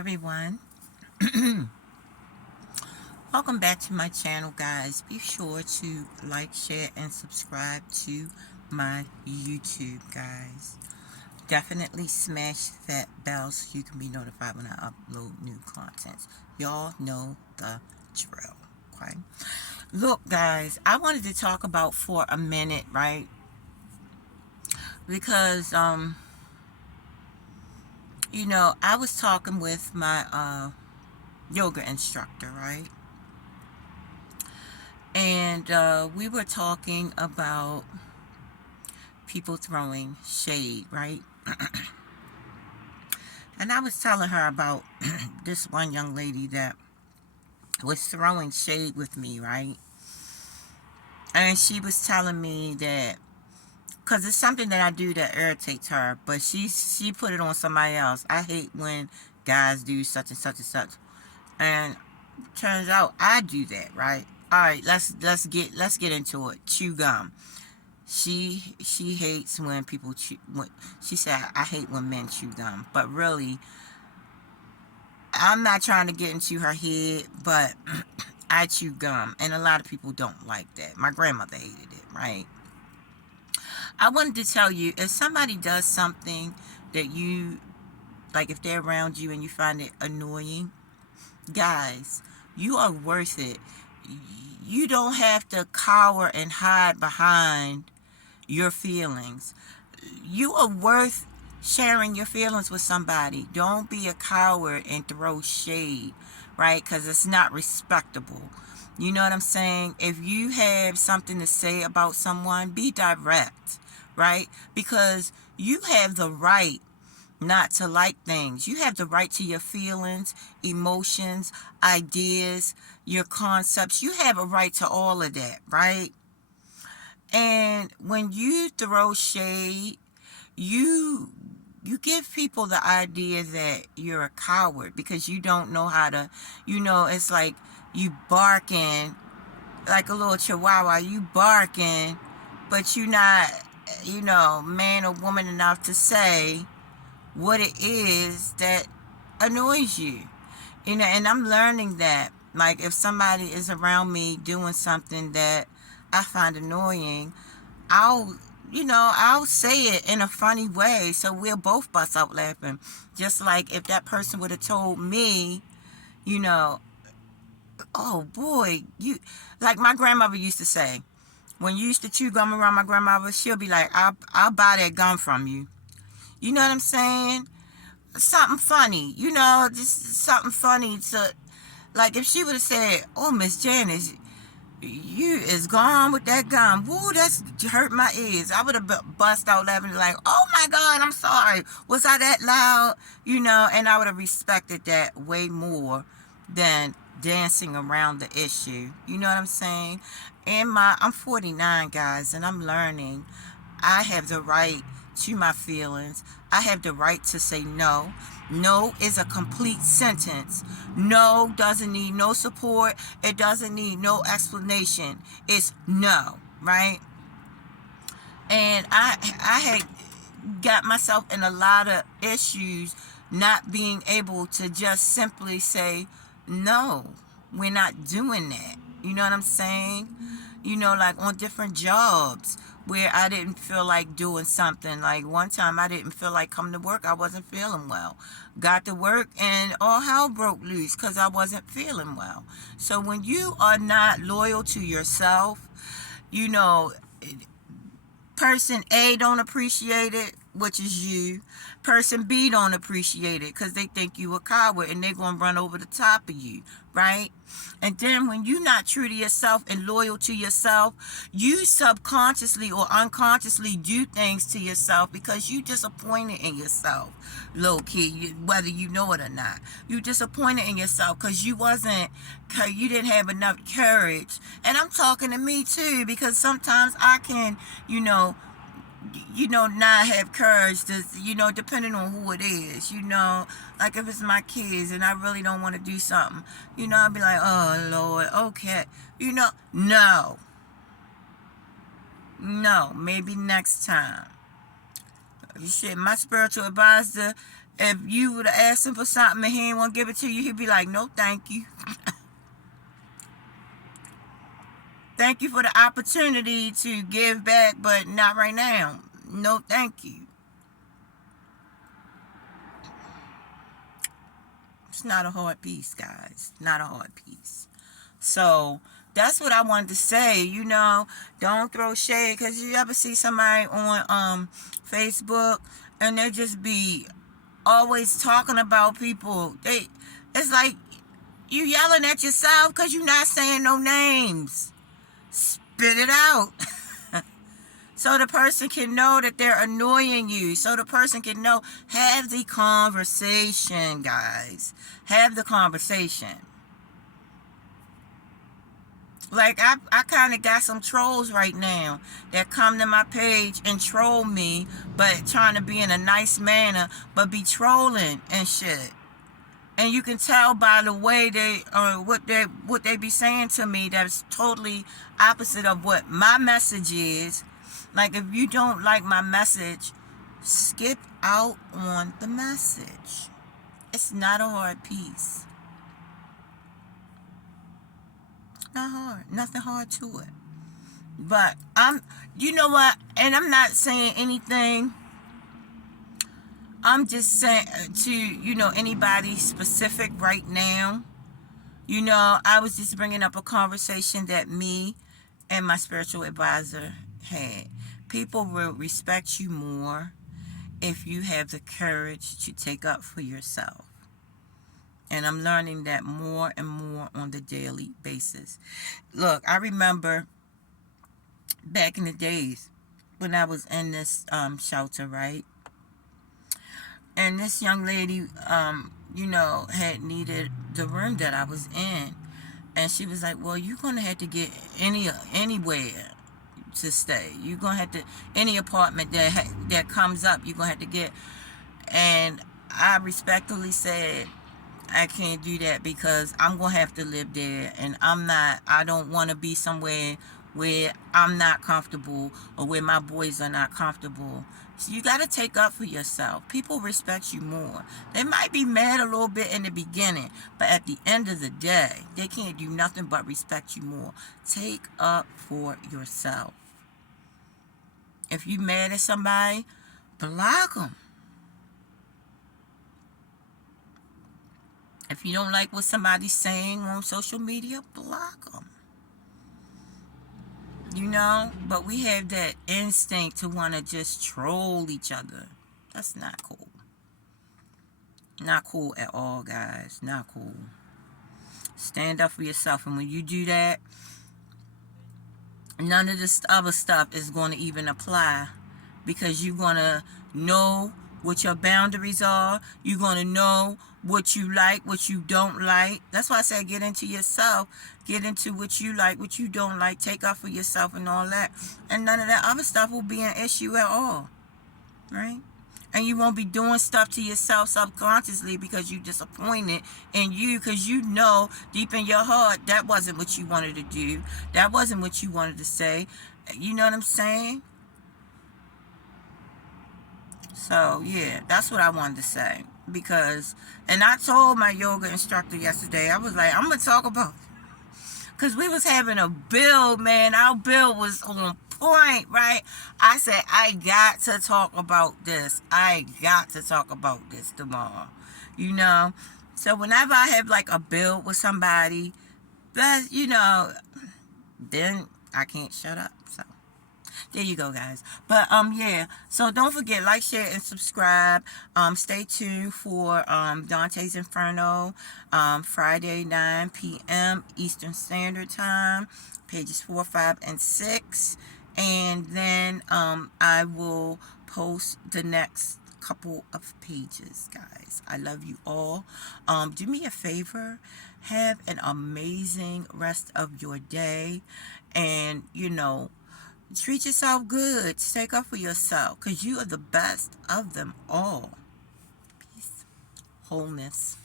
everyone. Welcome back to my channel, guys. Be sure to like, share, and subscribe to my YouTube, guys. Definitely smash that bell so you can be notified when I upload new content. Y'all know the drill, okay? Look, guys, I wanted to talk about for a minute, right? Because I was talking with my yoga instructor, right? And we were talking about people throwing shade, right? And I was telling her about this one young lady that was throwing shade with me, right? And she was telling me that, because it's something that I do that irritates her, but she put it on somebody else. I hate when guys do such and such and such. And turns out I do that, right? All right, let's get into it. Chew gum. She hates when people chew. She said, I hate when men chew gum. But really, I'm not trying to get into her head, but I chew gum, and a lot of people don't like that. My grandmother hated it, right? I wanted to tell you, if somebody does something that you like, if they're around you and you find it annoying, guys, you are worth it. You don't have to cower and hide behind your feelings. You are worth sharing your feelings with somebody. Don't be a coward and throw shade, right? Because it's not respectable. You know what I'm saying? If you have something to say about someone, be direct, right? Because you have the right not to like things. You have the right to your feelings, emotions, ideas, your concepts. You have a right to all of that, right? And when you throw shade, you give people the idea that you're a coward because you don't know how to, it's like you barking like a little chihuahua. You barking, but you're not, man or woman enough to say what it is that annoys you. And I'm learning that, like, if somebody is around me doing something that I find annoying, I'll say it in a funny way so we'll both bust out laughing. Just like if that person would have told me, oh boy, like my grandmother used to say, when you used to chew gum around my grandmother, she'll be like, I'll buy that gum from you. You know what I'm saying? Something funny, just something funny to, like if she would have said, oh, Miss Janice, you is gone with that gum. Woo, that's hurt my ears. I would have bust out laughing like, oh my God, I'm sorry. Was I that loud? And I would have respected that way more than dancing around the issue. You know what I'm saying? I'm 49, guys, and I'm learning. I have the right to my feelings. I have the right to say no. No is a complete sentence. No doesn't need no support. It doesn't need no explanation. It's no, right? And I had got myself in a lot of issues not being able to just simply say, no, we're not doing that. You know what I'm saying? Like on different jobs where I didn't feel like doing something. Like one time I didn't feel like coming to work. I wasn't feeling well. Got to work and all hell broke loose because I wasn't feeling well. So when you are not loyal to yourself, person A don't appreciate it, which is you. Person B don't appreciate it because they think you a coward and they're going to run over the top of you, right? And then when you're not true to yourself and loyal to yourself, you subconsciously or unconsciously do things to yourself because you disappointed in yourself, low key, whether you know it or not. You disappointed in yourself because you didn't have enough courage. And I'm talking to me too, because sometimes I can, not have courage to, depending on who it is, like if it's my kids and I really don't want to do something, I'll be like, oh Lord, okay, no, maybe next time. Shit, my spiritual advisor If you would have asked him for something and he didn't want to give it to you, he'd be like, no, thank you. Thank you for the opportunity to give back, but not right now. No, thank you. It's not a hard piece, guys. Not a hard piece. So that's what I wanted to say. Don't throw shade, because you ever see somebody on Facebook and they just be always talking about people. It's like you yelling at yourself because you're not saying no names. Spit it out. So the person can know that they're annoying you. So the person can know. Have the conversation, guys. Have the conversation. Like, I kind of got some trolls right now that come to my page and troll me, but trying to be in a nice manner, but be trolling and shit. And you can tell by the way what they be saying to me that's totally opposite of what my message is. Like, if you don't like my message, skip out on the message. It's not a hard piece. Not hard. Nothing hard to it. But you know what? And I'm not saying anything. I'm just saying to, anybody specific right now. I was just bringing up a conversation that me and my spiritual advisor had. People will respect you more if you have the courage to take up for yourself. And I'm learning that more and more on the daily basis. Look, I remember back in the days when I was in this shelter, right? And this young lady, had needed the room that I was in. And she was like, well, you're going to have to get anywhere to stay. You're going to have to, any apartment that comes up, you're going to have to get. And I respectfully said, I can't do that because I'm going to have to live there. And I don't want to be somewhere where I'm not comfortable or where my boys are not comfortable. So you got to take up for yourself. People respect you more. They might be mad a little bit in the beginning, but at the end of the day, they can't do nothing but respect you more. Take up for yourself. If you mad at somebody, block them. If you don't like what somebody's saying on social media, block them. But we have that instinct to want to just troll each other. That's not cool. Not cool at all, guys. Not cool. Stand up for yourself. And when you do that, none of this other stuff is going to even apply, because you're going to know what your boundaries are. You're going to know what you like, what you don't like. That's why I say get into yourself. Get into what you like, what you don't like. Take up for yourself and all that. And none of that other stuff will be an issue at all. Right? And you won't be doing stuff to yourself subconsciously because you're disappointed in you, because you know deep in your heart that wasn't what you wanted to do. That wasn't what you wanted to say. You know what I'm saying? So, yeah, that's what I wanted to say. And I told my yoga instructor yesterday, I was like, I'm going to talk about, because we was having a build, man. Our build was on point, right? I said, I got to talk about this. I got to talk about this tomorrow. So whenever I have like a build with somebody, then I can't shut up. So there you go, guys. But yeah, so don't forget, like, share, and subscribe. Stay tuned for Dante's Inferno, Friday 9 p.m. Eastern Standard Time, pages 4, 5, and 6. And then I will post the next couple of pages, guys. I love you all. Do me a favor, have an amazing rest of your day, and treat yourself good. Take up for yourself, because you are the best of them all. Peace, wholeness.